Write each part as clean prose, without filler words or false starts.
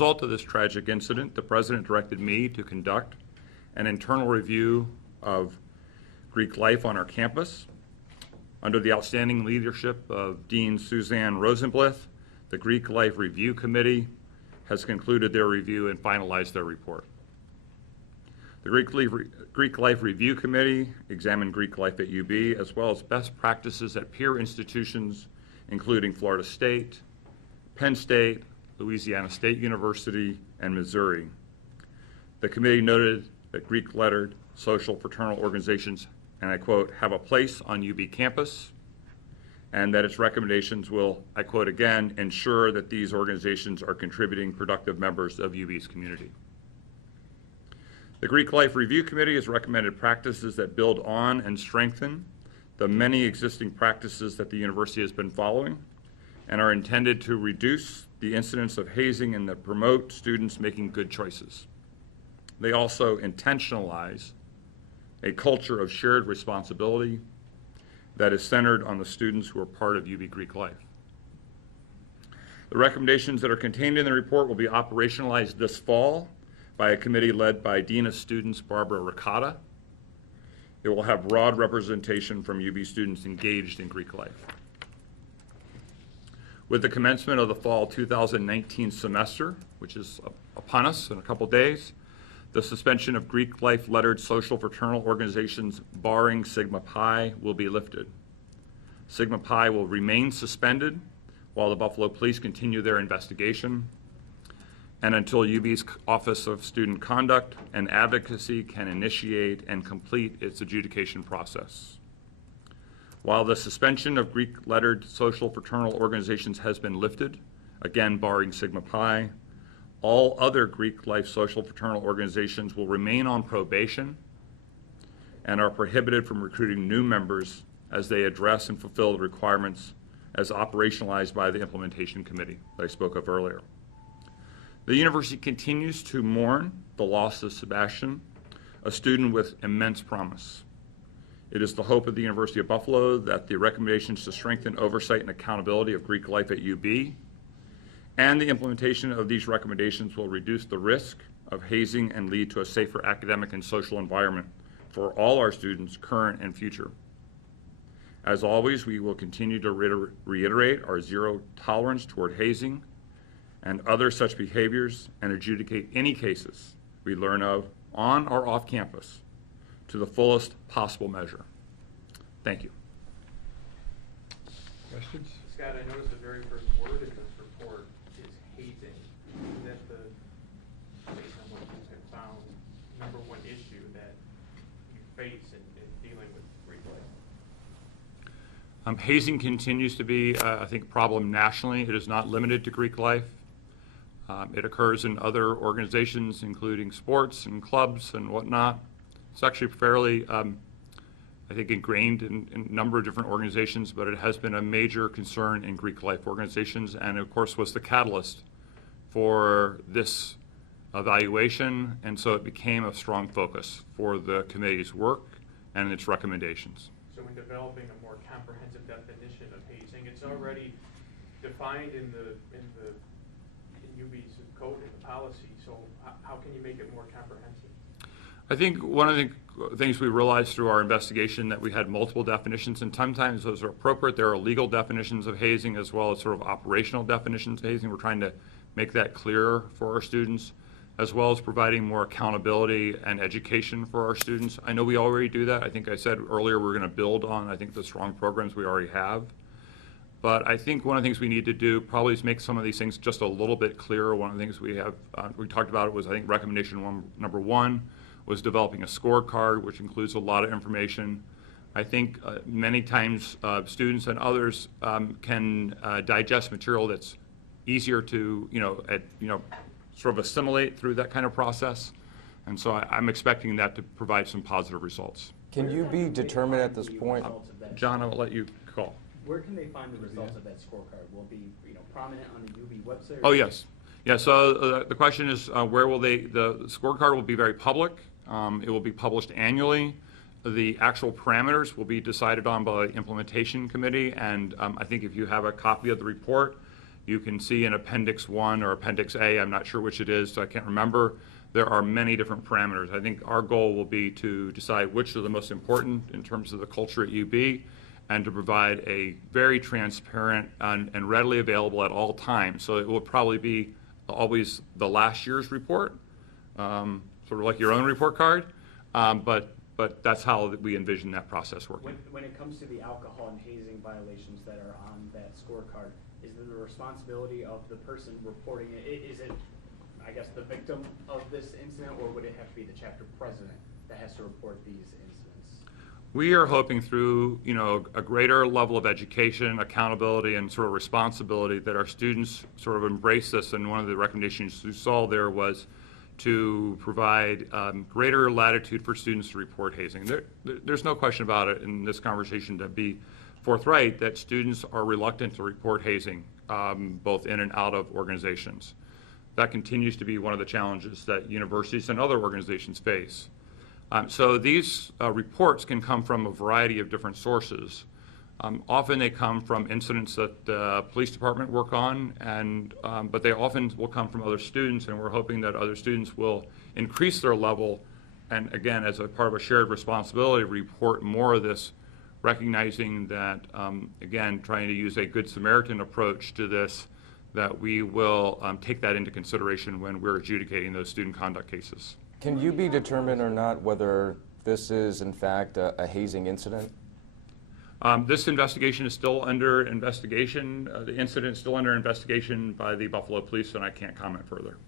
result of this tragic incident, the President directed me to conduct an internal review of Greek life on our campus. Under the outstanding leadership of Dean Suzanne Rosenblith, the Greek Life Review Committee has concluded their review and finalized their report. The Greek Life Review Committee examined Greek life at UB, as well as best practices at peer institutions, including Florida State, Penn State, Louisiana State University, and Missouri. The committee noted that Greek-lettered social fraternal organizations, and I quote, have a place on UB campus, and that its recommendations will, I quote again, ensure that these organizations are contributing productive members of UB's community. The Greek Life Review Committee has recommended practices that build on and strengthen the many existing practices that the university has been following and are intended to reduce the incidence of hazing and that promote students making good choices. They also intentionalize a culture of shared responsibility that is centered on the students who are part of UB Greek life. The recommendations that are contained in the report will be operationalized this fall by a committee led by Dean of Students Barbara Ricotta. It will have broad representation from UB students engaged in Greek life. With the commencement of the fall 2019 semester, which is upon us in a couple days, the suspension of Greek life lettered social fraternal organizations barring Sigma Pi will be lifted. Sigma Pi will remain suspended while the Buffalo Police continue their investigation and until UB's Office of Student Conduct and Advocacy can initiate and complete its adjudication process. While the suspension of Greek-lettered social fraternal organizations has been lifted, again barring Sigma Pi, all other Greek life social fraternal organizations will remain on probation and are prohibited from recruiting new members as they address and fulfill the requirements as operationalized by the implementation committee that I spoke of earlier. The university continues to mourn the loss of Sebastian, a student with immense promise. It is the hope of the University of Buffalo that the recommendations to strengthen oversight and accountability of Greek life at UB and the implementation of these recommendations will reduce the risk of hazing and lead to a safer academic and social environment for all our students, current and future. As always, we will continue to reiterate our zero tolerance toward hazing and other such behaviors and adjudicate any cases we learn of on or off campus to the fullest possible measure. Thank you. Questions? Scott, I noticed the very first word in this report is hazing. Is that based on what you have found, number one issue that you face in dealing with Greek life? Hazing continues to be, I think, a problem nationally. It is not limited to Greek life. It occurs in other organizations, including sports and clubs and whatnot. It's actually fairly, I think, ingrained in a number of different organizations, but it has been a major concern in Greek life organizations and, of course, was the catalyst for this evaluation, and so it became a strong focus for the committee's work and its recommendations. So in developing a more comprehensive definition of hazing, it's already defined in UB's code and the policy, so how can you make it more comprehensive? I think one of the things we realized through our investigation that we had multiple definitions, and sometimes those are appropriate. There are legal definitions of hazing as well as sort of operational definitions of hazing. We're trying to make that clearer for our students, as well as providing more accountability and education for our students. I know we already do that. I think I said earlier we're going to build on, I think, the strong programs we already have. But I think one of the things we need to do probably is make some of these things just a little bit clearer. One of the things we have, we talked about it was, I think, recommendation number one was developing a scorecard, which includes a lot of information. I think many times students and others can digest material that's easier to, sort of assimilate through that kind of process. And so I'm expecting that to provide some positive results. Can you be determined at this point? John, I'll let you call. Where can they find the results of that scorecard? Will it be prominent on the UB website? Oh, yes. Yeah, so the question is where will the scorecard will be very public. It will be published annually. The actual parameters will be decided on by the implementation committee, and I think if you have a copy of the report, You can see in Appendix 1 or Appendix A, I'm not sure which it is, so I can't remember. There are many different parameters. I think our goal will be to decide which are the most important in terms of the culture at UB, and to provide a very transparent and readily available at all times. So it will probably be always the last year's report, sort of like your own report card, but that's how we envision that process working. When it comes to the alcohol and hazing violations that are on that scorecard, is it the responsibility of the person reporting it? Is it, I guess, the victim of this incident, or would it have to be the chapter president that has to report these incidents? We are hoping through, a greater level of education, accountability, and sort of responsibility that our students sort of embrace this. And one of the recommendations you saw there was to provide greater latitude for students to report hazing. There's no question about it in this conversation, to be forthright, that students are reluctant to report hazing, both in and out of organizations. That continues to be one of the challenges that universities and other organizations face. So these reports can come from a variety of different sources. Often they come from incidents that the police department work on, but they often will come from other students, and we're hoping that other students will increase their level, and again, as a part of a shared responsibility, report more of this, recognizing that, again, trying to use a Good Samaritan approach to this, that we will take that into consideration when we're adjudicating those student conduct cases. Can you be determined or not whether this is in fact a hazing incident? This investigation is still under investigation. The incident is still under investigation by the Buffalo Police, and I can't comment further.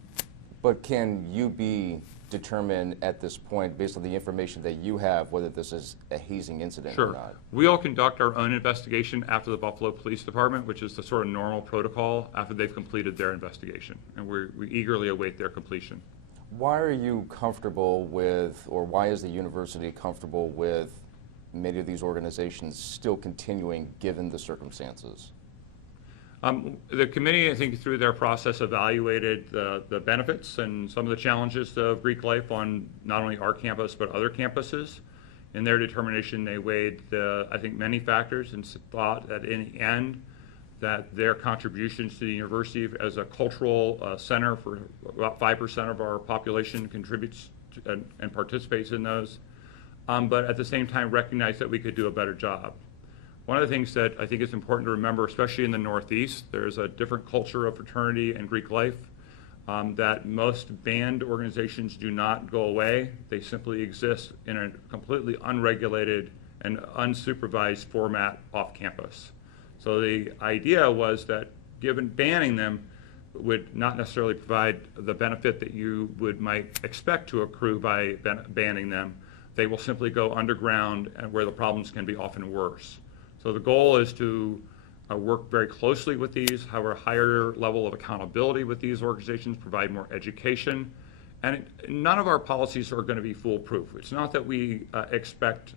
But can you be determined at this point, based on the information that you have, whether this is a hazing incident or Sure. not? We'll conduct our own investigation after the Buffalo Police Department, which is the sort of normal protocol after they've completed their investigation, and we eagerly await their completion. Why are you comfortable with, or why is the university comfortable with many of these organizations still continuing given the circumstances? The committee, I think, through their process, evaluated the benefits and some of the challenges of Greek life on not only our campus but other campuses. In their determination, they weighed, I think, many factors, and thought that in the end, that their contributions to the university as a cultural center for about 5% of our population contributes to, and participates in those, but at the same time recognize that we could do a better job. One of the things that I think is important to remember, especially in the Northeast, there's a different culture of fraternity and Greek life, that most band organizations do not go away. They simply exist in a completely unregulated and unsupervised format off campus. So the idea was that banning them would not necessarily provide the benefit that you might expect to accrue by banning them. They will simply go underground, and where the problems can be often worse. So the goal is to work very closely with these, have a higher level of accountability with these organizations, provide more education. And none of our policies are going to be foolproof. It's not that we expect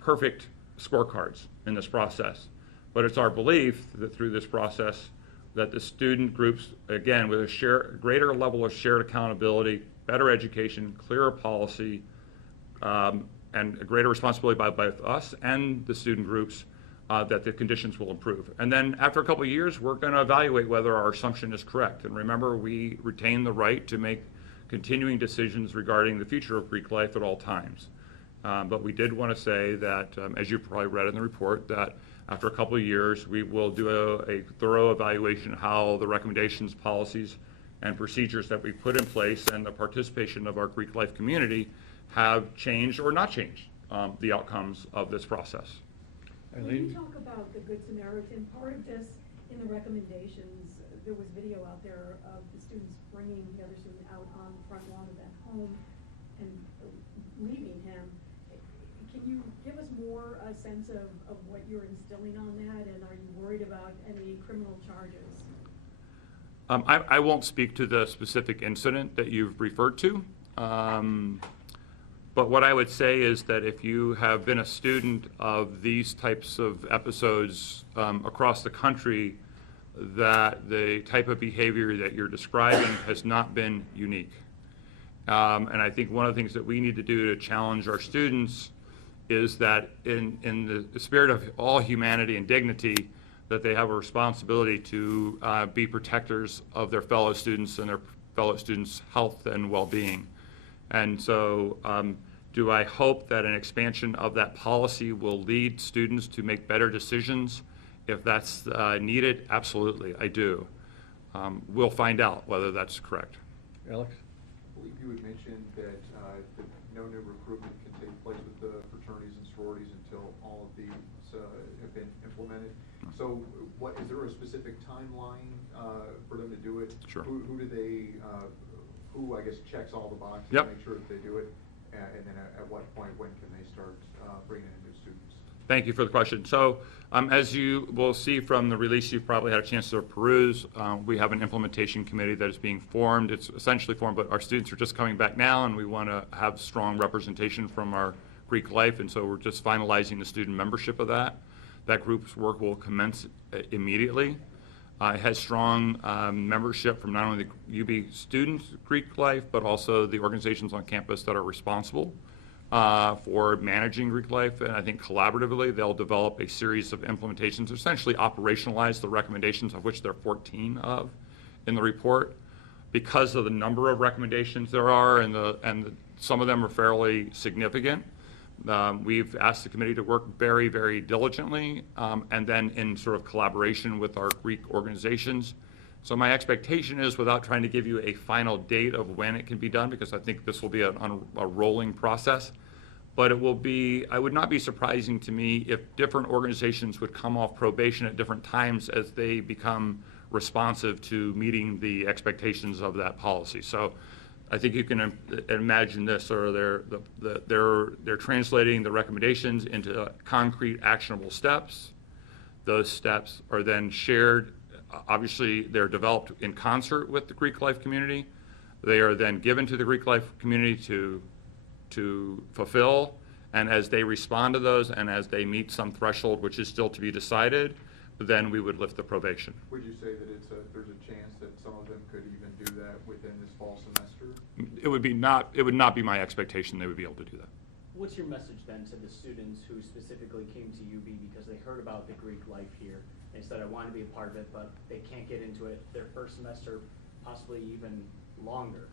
perfect scorecards in this process, but it's our belief that through this process that the student groups, again, with a greater level of shared accountability, better education, clearer policy, and a greater responsibility by both us and the student groups, that the conditions will improve. And then after a couple of years, we're going to evaluate whether our assumption is correct. And remember, we retain the right to make continuing decisions regarding the future of Greek life at all times. But we did want to say that, as you probably read in the report, that after a couple of years, we will do a thorough evaluation of how the recommendations, policies, and procedures that we put in place and the participation of our Greek life community have changed or not changed the outcomes of this process. When you talk about the Good Samaritan, part of this in the recommendations, there was video out there of the students bringing the other student out on the front lawn of that home and leaving him. Can you give us more a sense of what you're instilling on that, and are you worried about any criminal charges? I won't speak to the specific incident that you've referred to. But what I would say is that if you have been a student of these types of episodes across the country, that the type of behavior that you're describing has not been unique. And I think one of the things that we need to do to challenge our students is that in the spirit of all humanity and dignity, that they have a responsibility to be protectors of their fellow students and their fellow students' health and well-being. And so do I hope that an expansion of that policy will lead students to make better decisions if that's needed? Absolutely, I do. We'll find out whether that's correct. Alex? I believe you had mentioned that no new recruitment can take place with the fraternities and sororities until all of these have been implemented. So is there a specific timeline for them to do it? Sure. Who do they, who I guess checks all the boxes Yep. to make sure that they do it? And then at what point, when can they start bringing in new students? Thank you for the question. So as you will see from the release, you've probably had a chance to peruse, we have an implementation committee that is being formed. It's essentially formed, but our students are just coming back now, and we want to have strong representation from our Greek life, and so we're just finalizing the student membership of that. That group's work will commence immediately. It has strong membership from not only the UB students, Greek life, but also the organizations on campus that are responsible for managing Greek life. And I think collaboratively, they'll develop a series of implementations, essentially operationalize the recommendations, of which there are 14 of in the report. Because of the number of recommendations there are, and some of them are fairly significant, we've asked the committee to work very, very diligently, and then in sort of collaboration with our Greek organizations. So my expectation is, without trying to give you a final date of when it can be done, because I think this will be a rolling process, but it will be, I would not be surprising to me if different organizations would come off probation at different times as they become responsive to meeting the expectations of that policy. So I think you can imagine this, or they're translating the recommendations into concrete actionable steps. Those steps are then shared. Obviously, they're developed in concert with the Greek life community. They are then given to the Greek life community to fulfill, and as they respond to those, and as they meet some threshold, which is still to be decided, then we would lift the probation. Would you say that there's a chance that some of them could even do that within this fall semester? It would not be my expectation they would be able to do that. What's your message then to the students who specifically came to UB because they heard about the Greek life here and said, I want to be a part of it, but they can't get into it their first semester, possibly even longer?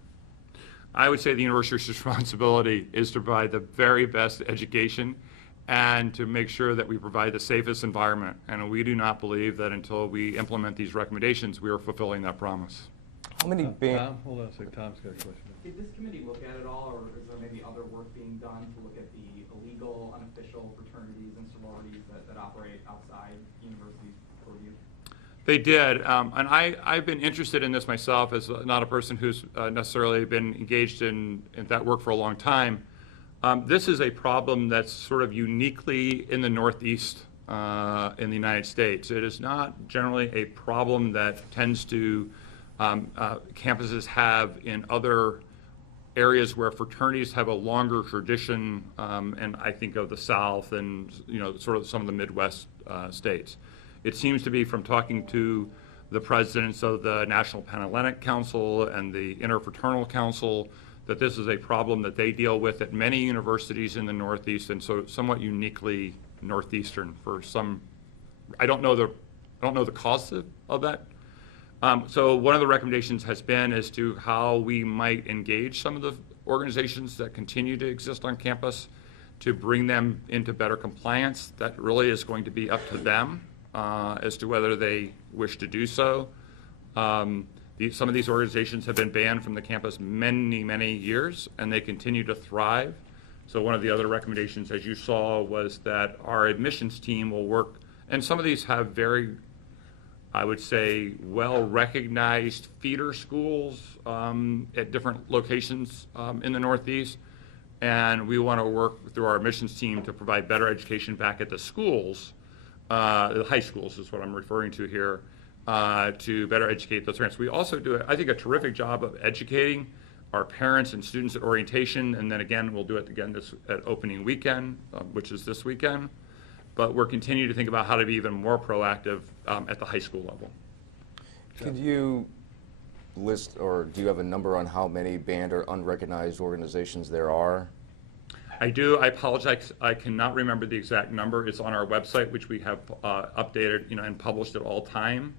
I would say the university's responsibility is to provide the very best education and to make sure that we provide the safest environment. And we do not believe that until we implement these recommendations, we are fulfilling that promise. How many Tom, hold on a second. Tom's got a question. Did this committee look at it all, or is there maybe other work being done to look at the illegal, unofficial fraternities and sororities that operate outside universities' purview? They did, and I've been interested in this myself as not a person who's necessarily been engaged in that work for a long time. This is a problem that's sort of uniquely in the Northeast in the United States. It is not generally a problem that tends to campuses have in other areas where fraternities have a longer tradition, and I think of the South and sort of some of the Midwest states. It seems to be, from talking to the presidents of the National Panhellenic Council and the Interfraternal Council, that this is a problem that they deal with at many universities in the Northeast, and so somewhat uniquely Northeastern for some. I don't know the cause of that. So one of the recommendations has been as to how we might engage some of the organizations that continue to exist on campus to bring them into better compliance. That really is going to be up to them as to whether they wish to do so. Some of these organizations have been banned from the campus many, many years, and they continue to thrive. So one of the other recommendations, as you saw, was that our admissions team will work, and some of these have very, I would say, well-recognized feeder schools at different locations in the Northeast, and we want to work through our admissions team to provide better education back at the schools, the high schools is what I'm referring to here, to better educate those parents. We also do, I think, a terrific job of educating our parents and students at orientation, and then again, we'll do it again at opening weekend, which is this weekend. But we're continuing to think about how to be even more proactive at the high school level. Could you list, or do you have a number on how many banned or unrecognized organizations there are? I do. I apologize. I cannot remember the exact number. It's on our website, which we have updated, and published at all time.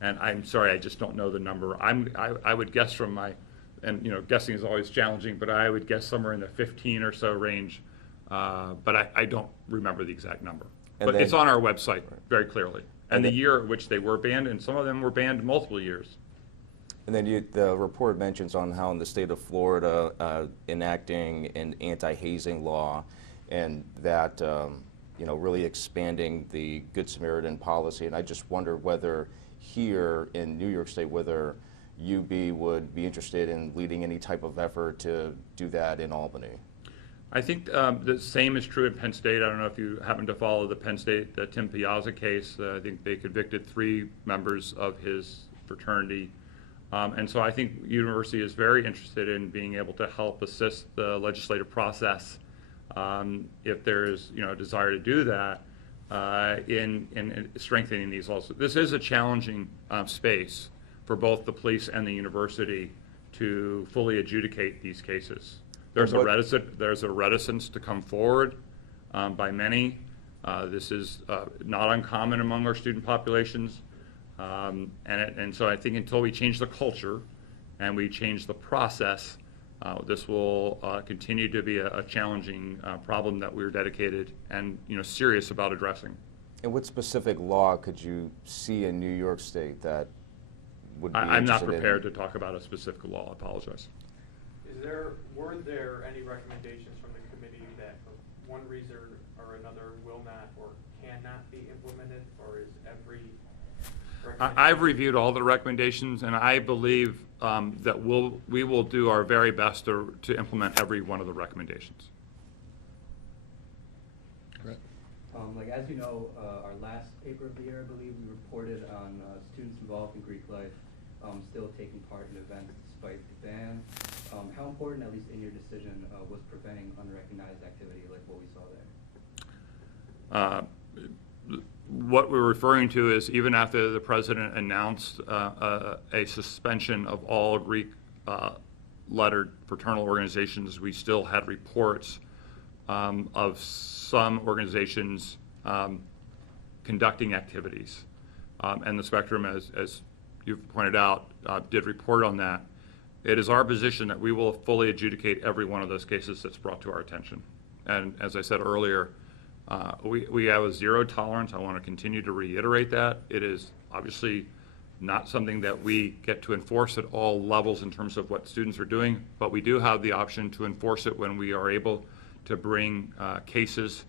And I'm sorry, I just don't know the number. I would guess from my, and guessing is always challenging, but I would guess somewhere in the 15 or so range. But I don't remember the exact number. And But then- it's on our website very clearly. And the then- year at which they were banned, and some of them were banned multiple years. And then the report mentions on how in the state of Florida enacting an anti-hazing law, and that really expanding the Good Samaritan policy. And I just wonder whether here in New York State, whether UB would be interested in leading any type of effort to do that in Albany. I think the same is true in Penn State. I don't know if you happen to follow the Penn State Tim Piazza case. I think they convicted 3 members of his fraternity. And so I think university is very interested in being able to help assist the legislative process if there is a desire to do that in strengthening these laws. This is a challenging space for both the police and the university to fully adjudicate these cases. There's a reticence to come forward by many. This is not uncommon among our student populations. And so I think until we change the culture and we change the process, this will continue to be a challenging problem that we're dedicated and serious about addressing. And what specific law could you see in New York State that would be I'm not interested in- prepared to talk about a specific law. I apologize. Were there any recommendations from the committee that for one reason or another will not or cannot be implemented, or is every I've reviewed all the recommendations, and I believe that we will do our very best to implement every one of the recommendations. Correct. As you know, our last paper of the year, I believe, we reported on students involved in Greek life still taking part in events despite the ban. How important, at least in your decision, was preventing unrecognized activity like what we saw there? What we're referring to is even after the president announced a suspension of all Greek lettered fraternal organizations, we still had reports of some organizations conducting activities. And the Spectrum, as you've pointed out, did report on that. It is our position that we will fully adjudicate every one of those cases that's brought to our attention. And as I said earlier, we have a zero tolerance. I want to continue to reiterate that. It is obviously not something that we get to enforce at all levels in terms of what students are doing, but we do have the option to enforce it when we are able to bring cases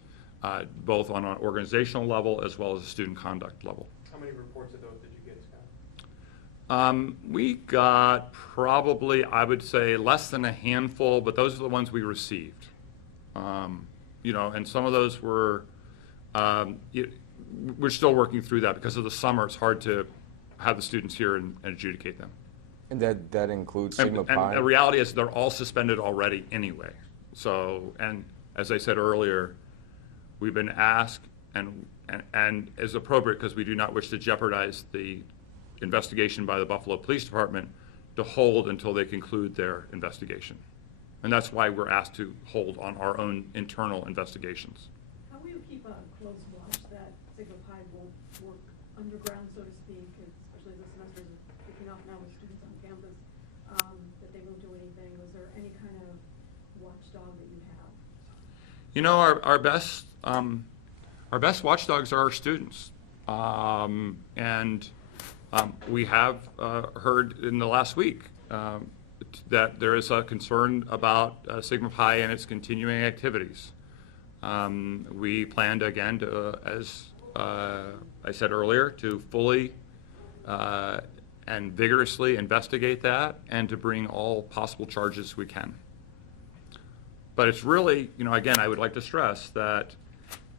both on an organizational level as well as a student conduct level. How many reports of those did you get, Scott? We got probably, I would say, less than a handful, but those are the ones we received. And some of those were, we're still working through that because of the summer. It's hard to have the students here and adjudicate them. And that includes Sigma Pi? And the reality is they're all suspended already anyway. So, and as I said earlier, we've been asked, and as appropriate because we do not wish to jeopardize the investigation by the Buffalo Police Department, to hold until they conclude their investigation. And that's why we're asked to hold on our own internal investigations. How will you keep a close watch that Sigma Pi won't work underground, so to speak, especially the semesters are kicking off now with students on campus, that they won't do anything? Was there any kind of watchdog that you have? Our best watchdogs are our students. We have heard in the last week that there is a concern about Sigma Pi and its continuing activities. We planned again to, as I said earlier, to fully and vigorously investigate that and to bring all possible charges we can. But it's really, again, I would like to stress that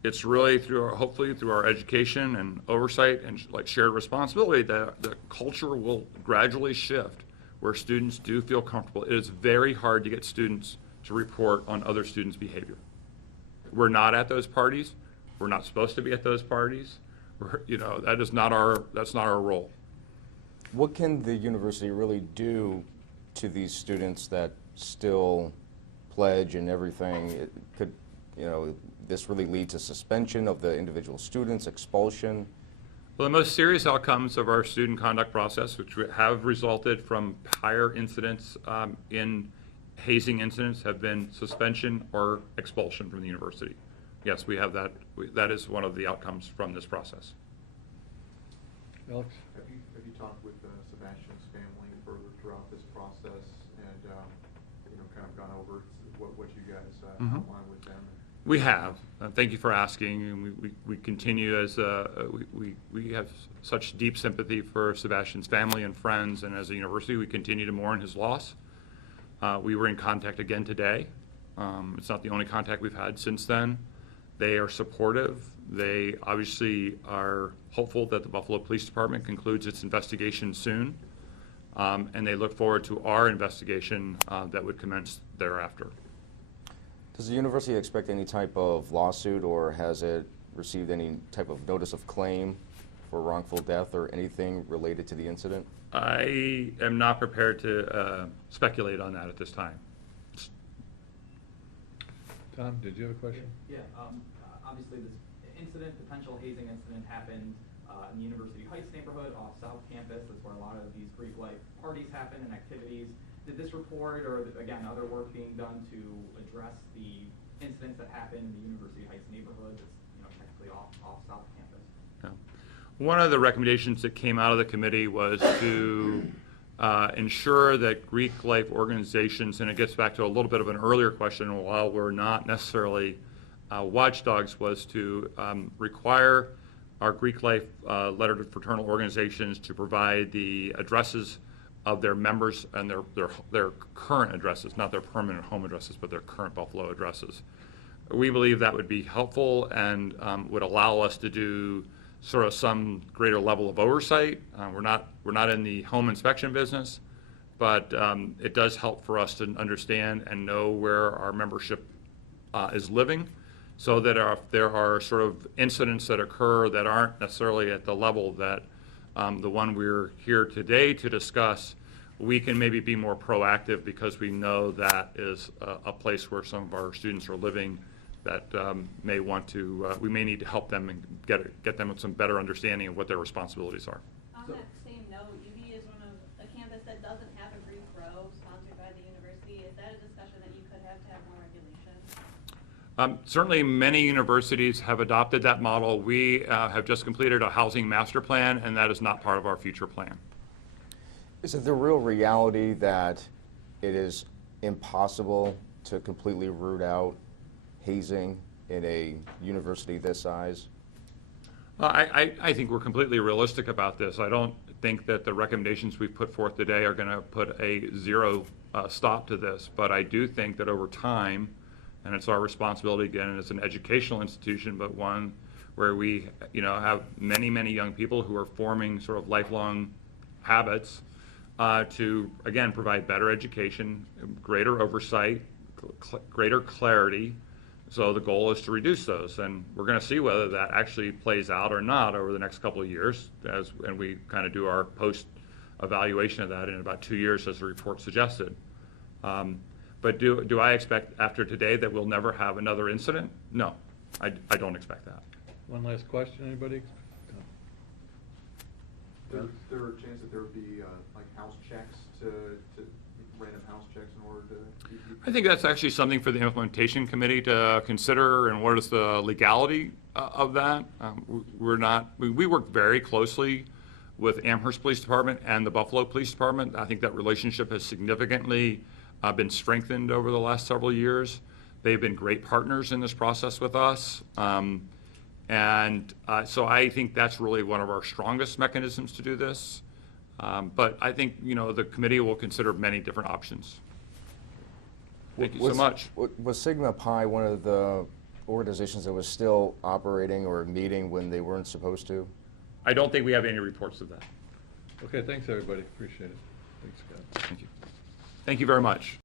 it's really hopefully through our education and oversight and shared responsibility that the culture will gradually shift where students do feel comfortable. It is very hard to get students to report on other students' behavior. We're not at those parties. We're not supposed to be at those parties. That's not our role. What can the university really do to these students that still pledge and everything, it could, you know, this really lead to suspension of the individual students, expulsion? Well, the most serious outcomes of our student conduct process, which have resulted from prior incidents in hazing incidents, have been suspension or expulsion from the university. Yes, we have that. That is one of the outcomes from this process. Alex? Have you talked with Sebastian's family further throughout this process and, you know, kind of gone over what you guys outlined with them? We have. Thank you for asking. And we continue as we have such deep sympathy for Sebastian's family and friends, and as a university, we continue to mourn his loss. We were in contact again today. It's not the only contact we've had since then. They are supportive. They obviously are hopeful that the Buffalo Police Department concludes its investigation soon, and they look forward to our investigation that would commence thereafter. Does the university expect any type of lawsuit, or has it received any type of notice of claim for wrongful death or anything related to the incident? I am not prepared to speculate on that at this time. Tom, did you have a question? Yeah, obviously this incident, potential hazing incident happened in the University Heights neighborhood off South Campus. That's where a lot of these Greek life parties happen and activities. Did this report, or again, other work being done to address the incidents that happened in the University Heights neighborhood that's, you know, technically off South Campus? Yeah. One of the recommendations that came out of the committee was to ensure that Greek life organizations, and it gets back to a little bit of an earlier question, while we're not necessarily watchdogs, was to require our Greek life lettered fraternal organizations to provide the addresses of their members and their current addresses, not their permanent home addresses, but their current Buffalo addresses. We believe that would be helpful and would allow us to do sort of some greater level of oversight. We're not in the home inspection business, but it does help for us to understand and know where our membership is living, so that if there are sort of incidents that occur that aren't necessarily at the level that the one we're here today to discuss, we can maybe be more proactive because we know that is a place where some of our students are living that may want to, we may need to help them and get them with some better understanding of what their responsibilities are. On that same note, UV is one of a campus that doesn't have a Greek row sponsored by the university. Is that a discussion that you could have to have more regulation? Certainly many universities have adopted that model. We have just completed a housing master plan, and that is not part of our future plan. Is it the real reality that it is impossible to completely root out hazing in a university this size? I think we're completely realistic about this. I don't think that the recommendations we've put forth today are going to put a zero stop to this, but I do think that over time, and it's our responsibility again, and it's an educational institution, but one where we, you know, have many, many young people who are forming sort of lifelong habits to, again, provide better education, greater oversight, greater clarity. So the goal is to reduce those, and we're going to see whether that actually plays out or not over the next couple of years, and we kind of do our post-evaluation of that in about 2 years, as the report suggested. But do I expect after today that we'll never have another incident? No, I don't expect that. One last question, anybody? There a chance that there would be like house checks to random house checks in order to? I think that's actually something for the implementation committee to consider, and what is the legality of that. We work very closely with Amherst Police Department and the Buffalo Police Department. I think that relationship has significantly been strengthened over the last several years. They've been great partners in this process with us. So I think that's really one of our strongest mechanisms to do this. But I think, you know, the committee will consider many different options. Thank you so much. Was Sigma Pi one of the organizations that was still operating or meeting when they weren't supposed to? I don't think we have any reports of that. Okay, thanks, everybody. Appreciate it. Thanks, Scott. Thank you. Thank you very much.